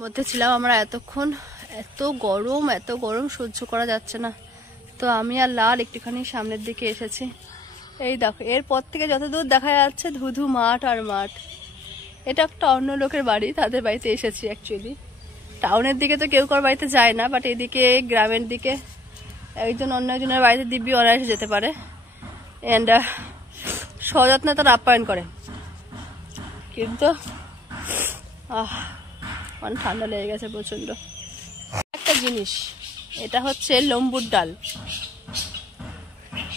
মধ্যে ছিলাম আমরা এতক্ষণ। এত গরম সহ্য করা যাচ্ছে না। তো আমি আর লাল একটুখানি সামনের দিকে এসেছি। এই দেখো, এরপর থেকে যতদূর দেখা যাচ্ছে ধুধু মাঠ আর মাঠ। এটা একটা অন্য লোকের বাড়ি, তাদের বাড়িতে এসেছি অ্যাকচুয়ালি। টাউনের দিকে তো কেউ কারোর বাড়িতে যায় না, বাট এদিকে গ্রামের দিকে একজন অন্য একজনের বাড়িতে দিব্যি অনায়াসে যেতে পারে। অ্যান্ড সযত্নে তারা আপ্যায়ন করে। কিন্তু অনেক ঠান্ডা লেগে গেছে প্রচন্ড। একটা জিনিস, এটা হচ্ছে লম্বুর ডাল।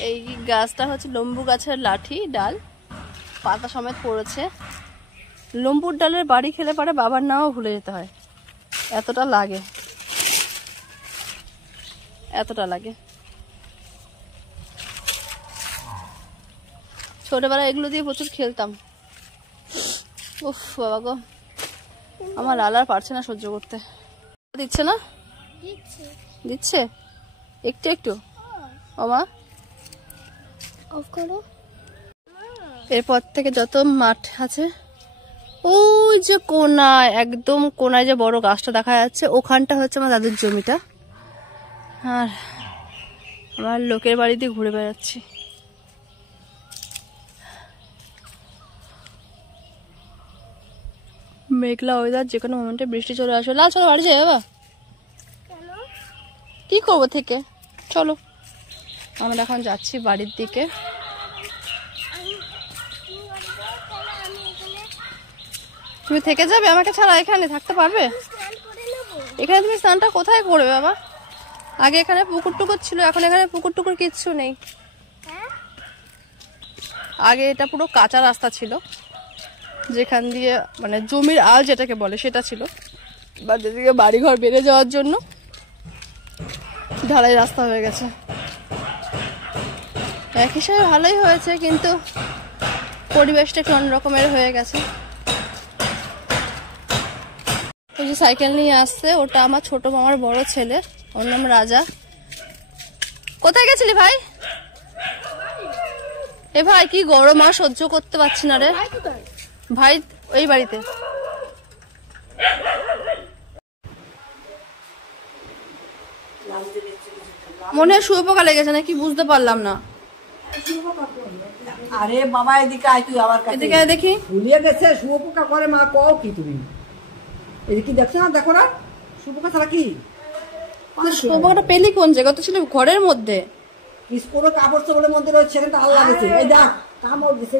এই গাছটা হচ্ছে লম্বু গাছের লাঠি ডাল, পাতা সমেত পড়েছে। লম্বুর ডালের বাড়ি খেলে পরে বাবার নামও ভুলে যেতে হয়, এতটা লাগে, এতটা লাগে। ছোটবেলায় এগুলো দিয়ে প্রচুর খেলতাম। উফ বাবা গো, আমার লাল আর পারছে না সহ্য করতে। দিচ্ছে না? দিচ্ছে একটু একটু। ওমা অফ করো। এরপর থেকে যত মাঠ আছে, ওই যে কোনায়, একদম কোনায় যে বড় গাছটা দেখা যাচ্ছে, ওখানটা হচ্ছে আমার দাদুর জমিটা। আর আমার লোকের বাড়ি দিয়ে ঘুরে বেড়াচ্ছি। মেঘলা ওয়েদার, যে কোনো মোমেন্টে বৃষ্টি চলে আসবে। লাল চলো বাড়ি যাই বাবা। কি করবো থেকে, চলো আমরা এখন যাচ্ছি বাড়ির দিকে। তুমি থেকে যাবে আমাকে ছাড়া? এখানে থাকতে পারবে? এখানে তুমি স্নানটা কোথায় করবে বাবা? আগে এখানে পুকুর টুকুর ছিল, এখন এখানে পুকুর টুকুর কিচ্ছু নেই। আগে এটা পুরো কাঁচা রাস্তা ছিল, যেখান দিয়ে মানে জমির আল যেটাকে বলে সেটা ছিল। বা যেদিকে বাড়িঘর বেড়ে যাওয়ার জন্য ঢালাই রাস্তা হয়ে গেছে। এক হিসাবে ভালোই হয়েছে, কিন্তু পরিবেশটা একটু অন্যরকমের হয়ে গেছে। ওই যে সাইকেল নিয়ে আসছে, ওটা আমার ছোট মামার বড় ছেলে, ওর নাম রাজা। কোথায় গেছিলি ভাই? এ ভাই কি গরম, আর সহ্য করতে পারছি না রে ভাই। ওই বাড়িতে মনে হয় শুয়োপোকা লেগেছে নাকি, বুঝতে পারলাম না। আরে বাবা এদিকে আয়, তুই আবার এদিকে দেখি। ভুলিয়ে গেছে শুয়োপোকা করে মা, কও কি তুমি? এদিকে দেখছো না, দেখো না শুয়োপোকা ছাড়া কি? শুয়োপোকাটা পেলি কোন জায়গা? তো ছিল ঘরের মধ্যে, পুরো কাপড় চোপড়ের মধ্যে রয়েছে, সেখানটা আল্লাহ গেছে। এই দেখ কামড় দিছে।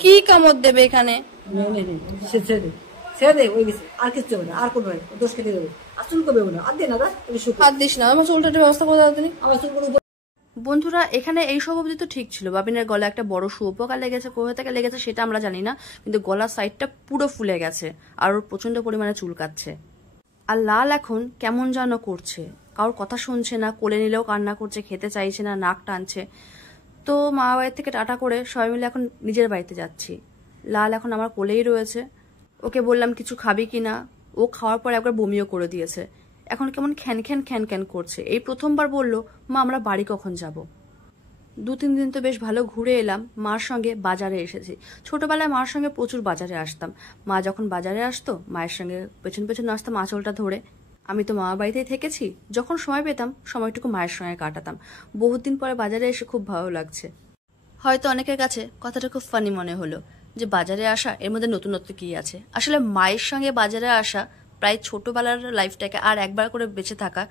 কি কামড় দেবে এখানে? ছেড়ে দে, ওই গেছে, আর কিচ্ছু হবে না, আর কোনো দোষ কেটে দেবে। আর চুল করবে না, আর দে না, হাত দিস না, আমার চুলটা ব্যবস্থা করে দাও তুমি। আমার চুল করে। বন্ধুরা, এখানে এই সব অবধি তো ঠিক ছিল। বাবিনের গলায় একটা বড় শুয়োপোকা লেগেছে, কোথা থেকে লেগেছে সেটা আমরা জানি না, কিন্তু গলার সাইডটা পুরো ফুলে গেছে আর ওর প্রচন্ড পরিমাণে চুলকাচ্ছে। আর লাল এখন কেমন যেন করছে, কারোর কথা শুনছে না, কোলে নিলেও কান্না করছে, খেতে চাইছে না, নাক টানছে। তো মা বাড়ির থেকে টাটা করে সবাই মিলে এখন নিজের বাড়িতে যাচ্ছি। লাল এখন আমার কোলেই রয়েছে। ওকে বললাম কিছু খাবি কিনা, ও খাওয়ার পর একবার বমিও করে দিয়েছে। এখন কেমন খ্যান খ্যান খ্যান খ্যান করছে। এই প্রথমবার বললো, মা আমরা বাড়ি কখন যাব। 2-3 দিন তো বেশ ভালো ঘুরে এলাম। মার সঙ্গে বাজারে এসেছি। ছোটবেলায় মার সঙ্গে প্রচুর বাজারে আসতাম। মা যখন বাজারে আসতো, মায়ের সঙ্গে পেছন পেছন আসতাম আঁচলটা ধরে। আমি তো মামা বাড়িতেই থেকেছি, যখন সময় পেতাম সময়টুকু মায়ের সঙ্গে কাটাতাম। বহুদিন পরে বাজারে এসে খুব ভালো লাগছে। হয়তো অনেকের কাছে কথাটা খুব ফানি মনে হলো যে বাজারে আসা, এর মধ্যে নতুনত্ব কি আছে। আসলে মায়ের সঙ্গে বাজারে আসা, প্রায় ছোটবেলার লাইফটাকে আর একবার করে বেঁচে থাকা,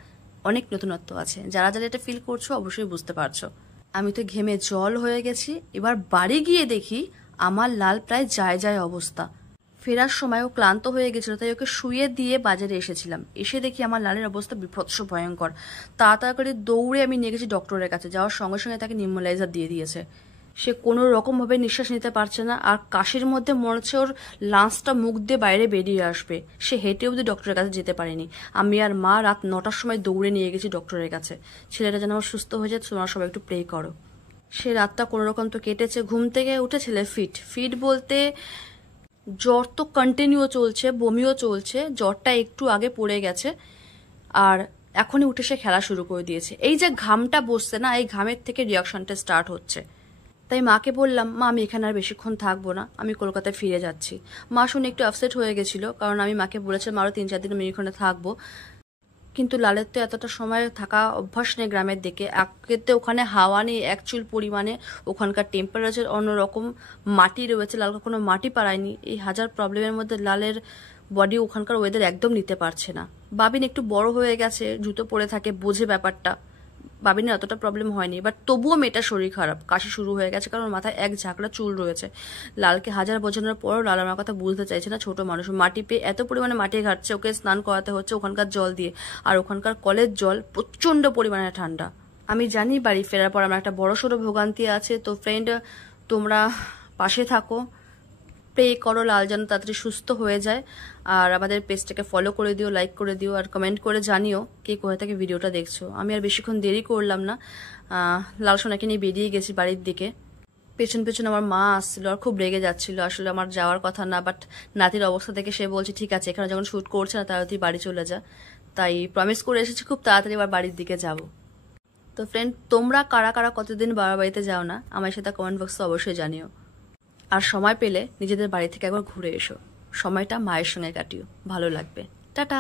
অনেক নতুনত্ব আছে। যারা যারা এটা ফিল করছো অবশ্যই বুঝতে পারছো। আমি তো ঘেমে জল হয়ে গেছি। এবার বাড়ি গিয়ে দেখি আমার লাল প্রায় যায় যায় অবস্থা। ফেরার সময়ও ক্লান্ত হয়ে গেছিল, তাই ওকে শুয়ে দিয়ে বাজারে এসেছিলাম। এসে দেখি আমার লালের অবস্থা বিভৎস ভয়ঙ্কর। তাড়াতাড়ি করে দৌড়ে আমি নিয়ে গেছি ডক্টরের কাছে। যাওয়ার সঙ্গে সঙ্গে তাকে নিউমোলাইজার দিয়ে দিয়েছে। সে কোনো রকমভাবে নিঃশ্বাস নিতে পারছে না, আর কাশির মধ্যে মনে হচ্ছে ওর লাঞ্চটা মুখ দিয়ে বাইরে বেরিয়ে আসবে। সে হেঁটে অবধি ডক্টরের কাছে যেতে পারেনি। আমি আর মা রাত 9টার সময় দৌড়ে নিয়ে গেছি ডক্টরের কাছে। ছেলেটা যেন আমার সুস্থ হয়ে যায়, তোমরা সবাই একটু প্রে করো। সে রাতটা কোনো রকম তো কেটেছে। ঘুম থেকে উঠে ছেলে ফিট বলতে জ্বর তো কন্টিনিউ চলছে, বমিও চলছে, জ্বরটা একটু আগে পড়ে গেছে, আর এখনই উঠে সে খেলা শুরু করে দিয়েছে। এই যে ঘামটা বসছে না, এই ঘামের থেকে রিয়াকশনটা স্টার্ট হচ্ছে। তাই মাকে বললাম, মা আমি এখানে আর বেশিক্ষণ থাকবো না, আমি কলকাতায় ফিরে যাচ্ছি। মা শুনে একটু আপসেট হয়ে গেছিলো, কারণ আমি মাকে বলেছিলাম আরও 3-4 দিন আমি এখানে থাকবো। কিন্তু লালের তো এতটা সময় থাকা অভ্যাস নেই গ্রামের দিকে। একেতে ওখানে হাওয়া নেই অ্যাকচুয়াল পরিমাণে, ওখানকার টেম্পারেচার অন্যরকম, মাটি রয়েছে, লাল কখনো মাটি পাড়ায়নি। এই হাজার প্রবলেমের মধ্যে লালের বডি ওখানকার ওয়েদার একদম নিতে পারছে না। বাবিন একটু বড় হয়ে গেছে, জুতো পরে থাকে, বোঝে ব্যাপারটা। বাবিনের অতটা প্রবলেম হয়নি, বাট তবুও মেয়েটার শরীর খারাপ, কাশি শুরু হয়ে গেছে, কারণ মাথায় এক ঝাঁকড়া চুল রয়েছে। লালকে হাজার বোঝানোর পরও লাল আমার কথা বুঝতে চাইছে না। ছোট মানুষ, মাটি পেয়ে এত পরিমাণে মাটি ঘাটছে, ওকে স্নান করাতে হচ্ছে ওখানকার জল দিয়ে, আর ওখানকার কলের জল প্রচন্ড পরিমাণে ঠান্ডা। আমি জানি বাড়ি ফেরার পর আমার একটা বড়সড় ভোগান্তি আছে। তো ফ্রেন্ড, তোমরা পাশে থাকো, প্রে করো লাল যেন তাড়াতাড়ি সুস্থ হয়ে যায়। আর আমাদের পেজটাকে ফলো করে দিও, লাইক করে দিও, আর কমেন্ট করে জানিও কে কোথা থেকে ভিডিওটা দেখছো। আমি আর বেশিক্ষণ দেরি করলাম না, লাল সোনাকে নিয়ে বেরিয়ে গেছি বাড়ির দিকে। পেছন পেছন আমার মা আসছিল আর খুব রেগে যাচ্ছিল, আসলে আমার যাওয়ার কথা না, বাট নাতির অবস্থা দেখে সে বলছে ঠিক আছে এখানে যখন শ্যুট করছে না তাড়াতাড়ি বাড়ি চলে যা। তাই প্রমিস করে এসেছি খুব তাড়াতাড়ি আবার বাড়ির দিকে যাব। তো ফ্রেন্ড, তোমরা কারা কারা কতদিন বাড়িতে যাও না আমার সাথে কমেন্ট বক্সে অবশ্যই জানিও। আর সময় পেলে নিজেদের বাড়ি থেকে একবার ঘুরে এসো, সময়টা মায়ের সঙ্গে কাটিও, ভালো লাগবে। টাটা।